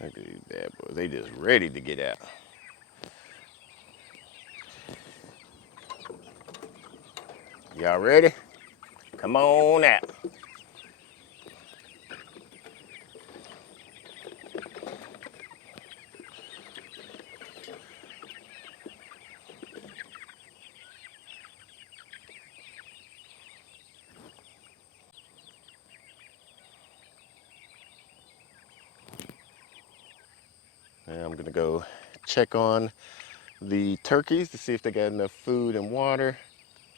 Look at these bad boys. They just ready to get out. Y'all ready? Come on out. Now I'm gonna go check on the turkeys to see if they got enough food and water.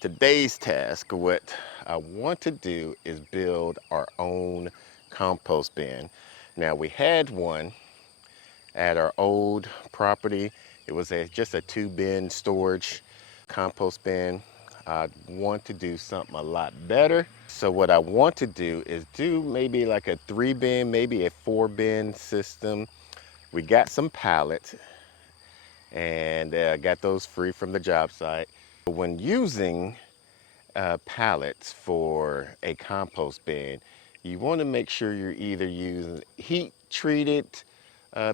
Today's task, what I want to do is build our own compost bin. Now we had one at our old property. It was just a 2-bin storage compost bin. I want to do something a lot better. So what I want to do is do maybe like a 3-bin, maybe a 4-bin system. We got some pallets and got those free from the job site. When using pallets for a compost bin, you want to make sure you're either using heat treated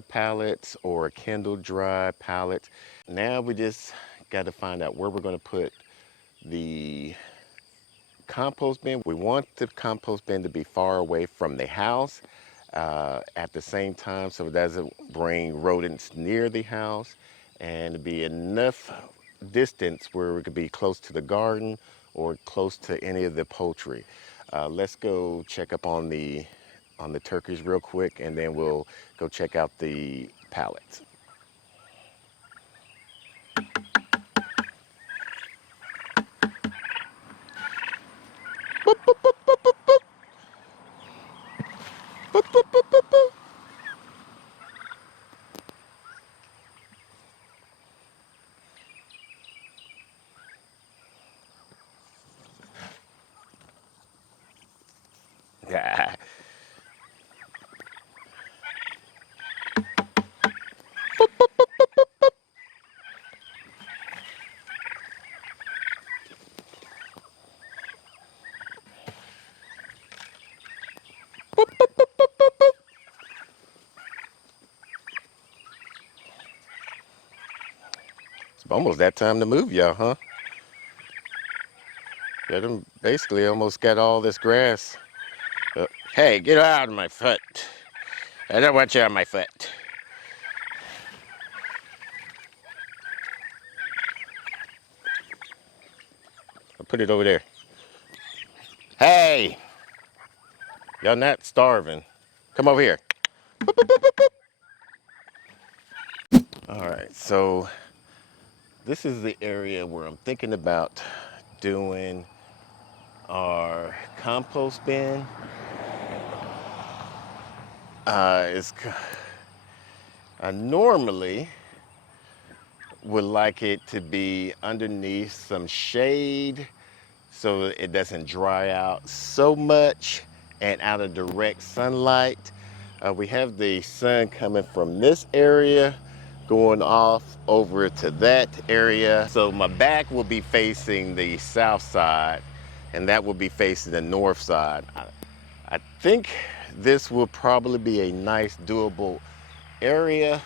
pallets or Kindle dry pallets. Now we just got to find out where we're going to put the compost bin. We want the compost bin to be far away from the house at the same time, so it doesn't bring rodents near the house, and to be enough distance where it could be close to the garden or close to any of the poultry. Let's go check up on the turkeys real quick, and then we'll go check out the pallets. Boop, boop, boop, boop, boop, boop. Boop, boop, boop, boop, boop. Yeah. It's almost that time to move, y'all, huh? Got them basically almost got all this grass. Hey, get out of my foot. I don't want you on my foot. I'll put it over there. Hey! Y'all not starving. Come over here. All right, so this is the area where I'm thinking about doing our compost bin. I normally would like it to be underneath some shade so it doesn't dry out so much and out of direct sunlight. We have the sun coming from this area going off over to that area. So my back will be facing the south side and that will be facing the north side. I think this will probably be a nice doable area.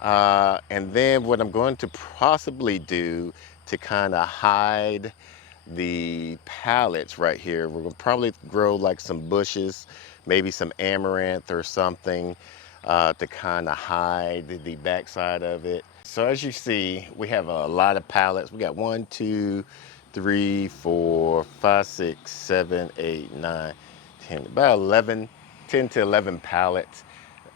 And then what I'm going to possibly do to kind of hide the pallets right here, we're gonna probably grow like some bushes, maybe some amaranth or something to kind of hide the backside of it. So as you see, we have a lot of pallets. We got 1, 2, 3, 4, 5, 6, 7, 8, 9, 10, about 11, 10 to 11 pallets.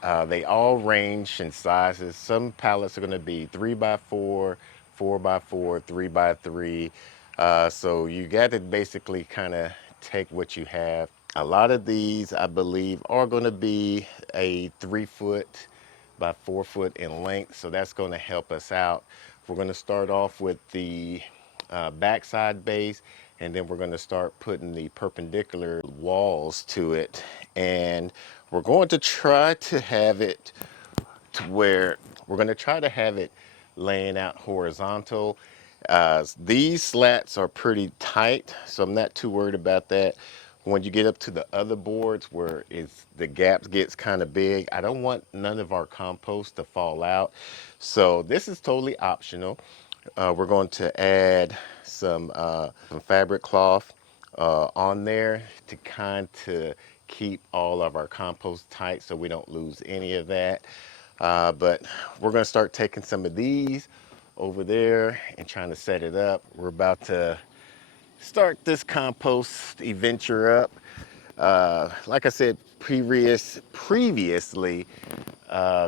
They all range in sizes. Some pallets are going to be 3x4, 4x4, 3x3. So you got to basically kind of take what you have. A lot of these, I believe, are going to be a 3-foot by 4-foot in length. So that's going to help us out. We're going to start off with the backside base, and then we're going to start putting the perpendicular walls to it. And we're going to try to have it to where we're going to try to have it laying out horizontal. These slats are pretty tight, so I'm not too worried about that. When you get up to the other boards where the gaps gets kind of big, I don't want none of our compost to fall out. So this is totally optional. We're going to add some fabric cloth on there to kind of keep all of our compost tight so we don't lose any of that. But we're going to start taking some of these over there and trying to set it up. We're about to start this compost venture up. Like I said previously,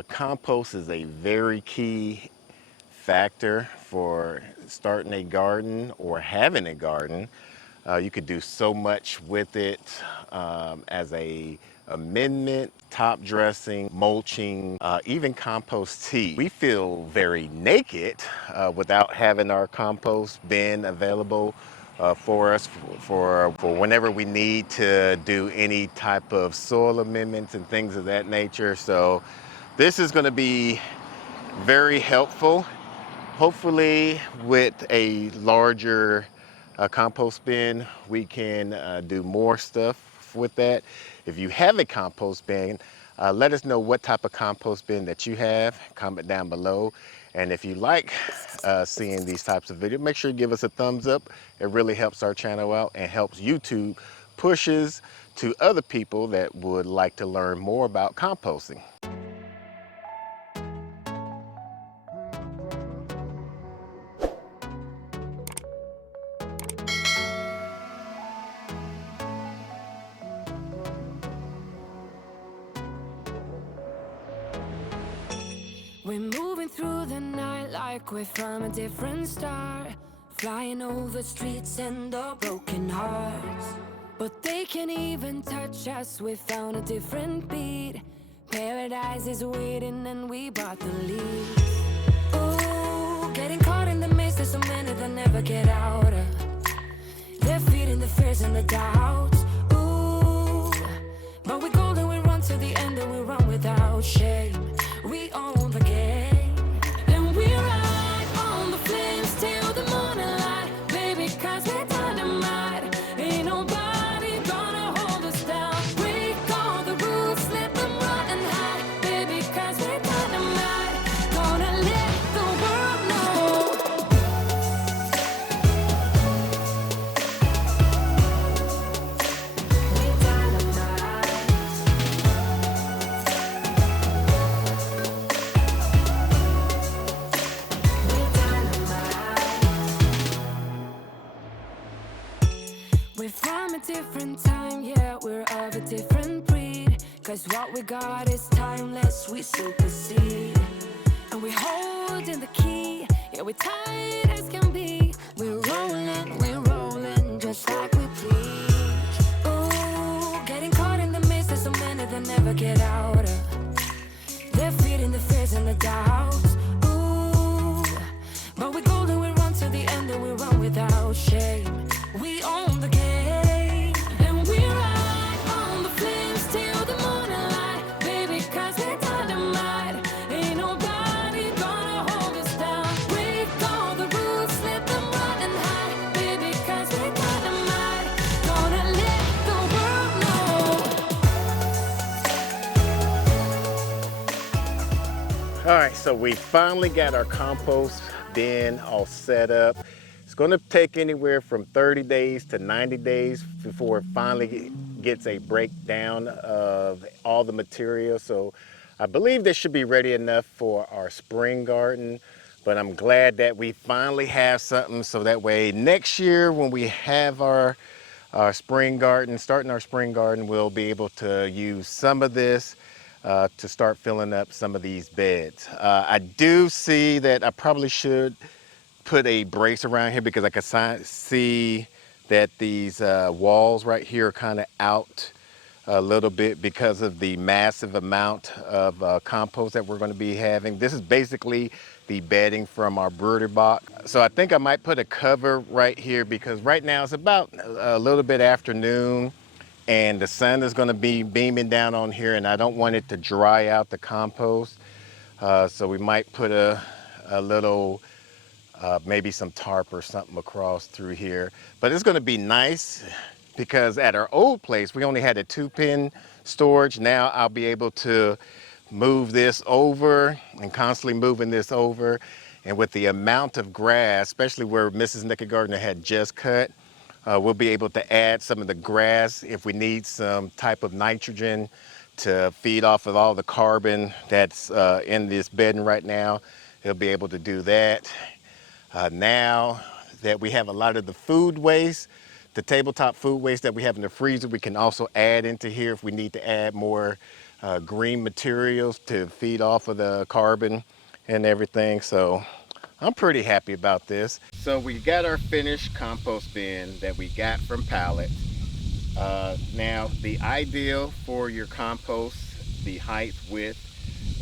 compost is a very key factor for starting a garden or having a garden. You could do so much with it as a amendment, top dressing, mulching, even compost tea. We feel very naked without having our compost bin available for us for whenever we need to do any type of soil amendments and things of that nature. So this is going to be very helpful. Hopefully with a larger compost bin, we can do more stuff with that. If you have a compost bin, let us know what type of compost bin that you have. Comment down below. And if you like seeing these types of videos, make sure you give us a thumbs up. It really helps our channel out and helps YouTube pushes to other people that would like to learn more about composting. We're moving through the night like we're from a different star, flying over streets and our broken hearts. But they can't even touch us, we found a different beat. Paradise is waiting and we bought the lead. Ooh, getting caught in the maze, there's so many that never get out of. They're feeding the fears and the doubts. Ooh, but we're golden, we run to the end and we run without shame. We own the game, and we ride on the flames till the morning light, baby, 'cause we're dynamite. Ain't nobody gonna hold us down. Break all the rules, let them run and hide, baby, 'cause we're dynamite. Gonna let the world know. We're dynamite. We're from a different time, yeah, we're of a different breed. 'Cause what we got is timeless, we supersede. And we're holding the key, yeah, we're tight as can be. We're rolling, just like we please. Ooh, getting caught in the mist, there's so many that never get out of. They're feeding the fears and the doubts. Ooh, but we're golden, we run to the end and we run without shame. We own the game, and we ride on the flames till the morning light, baby, 'cause we're dynamite. Ain't nobody gonna hold us down. Break all the rules, let them run and hide, baby, 'cause we're dynamite. Gonna let the world know. All right, so we finally got our compost bin all set up. It's going to take anywhere from 30 days to 90 days before it finally gets a breakdown of all the material. So I believe this should be ready enough for our spring garden, but I'm glad that we finally have something so that way next year when we have our spring garden, starting our spring garden, we'll be able to use some of this to start filling up some of these beds. I do see that I probably should put a brace around here because I can see that these walls right here are kind of out a little bit because of the massive amount of compost that we're going to be having. This is basically the bedding from our brooder box. So I think I might put a cover right here because right now it's about a little bit afternoon and the sun is going to be beaming down on here and I don't want it to dry out the compost. So we might put a little maybe some tarp or something across through here, but it's going to be nice because at our old place, we only had a 2-pin storage. Now I'll be able to move this over and constantly moving this over. And with the amount of grass, especially where Mrs. Nikki Gardner had just cut, we'll be able to add some of the grass if we need some type of nitrogen to feed off of all the carbon that's in this bedding right now. He'll be able to do that. Now that we have a lot of the food waste, the tabletop food waste that we have in the freezer, we can also add into here if we need to add more green materials to feed off of the carbon and everything. So I'm pretty happy about this. So we got our finished compost bin that we got from Pallets. Now the ideal for your compost, the height, width,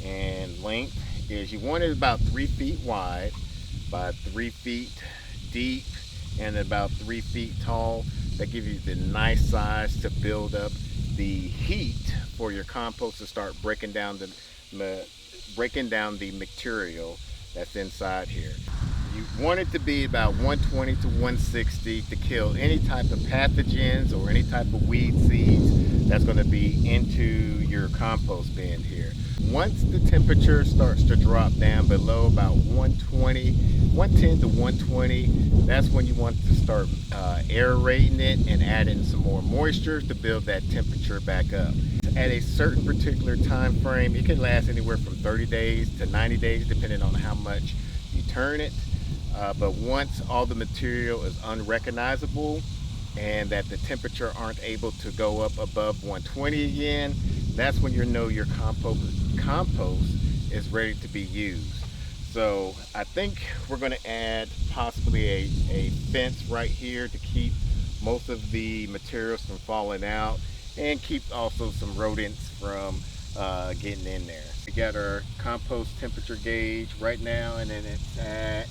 and length is you want it about 3 feet wide by 3 feet deep and about 3 feet tall. That gives you the nice size to build up the heat for your compost to start breaking down the material that's inside here. You want it to be about 120 to 160 to kill any type of pathogens or any type of weed seeds that's going to be into your compost bin here. Once the temperature starts to drop down below about 110 to 120, that's when you want to start aerating it and adding some more moisture to build that temperature back up. At a certain particular time frame, it can last anywhere from 30 days to 90 days depending on how much you turn it. But once all the material is unrecognizable and that the temperature aren't able to go up above 120 again, that's when you know your compost is ready to be used. So I think we're going to add possibly a fence right here to keep most of the materials from falling out and keep also some rodents from getting in there. We got our compost temperature gauge right now, and then it's at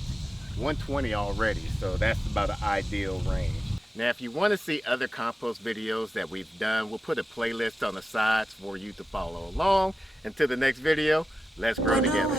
120 already, so that's about an ideal range. Now if you want to see other compost videos that we've done, we'll put a playlist on the sides for you to follow along. Until the next video, let's grow together.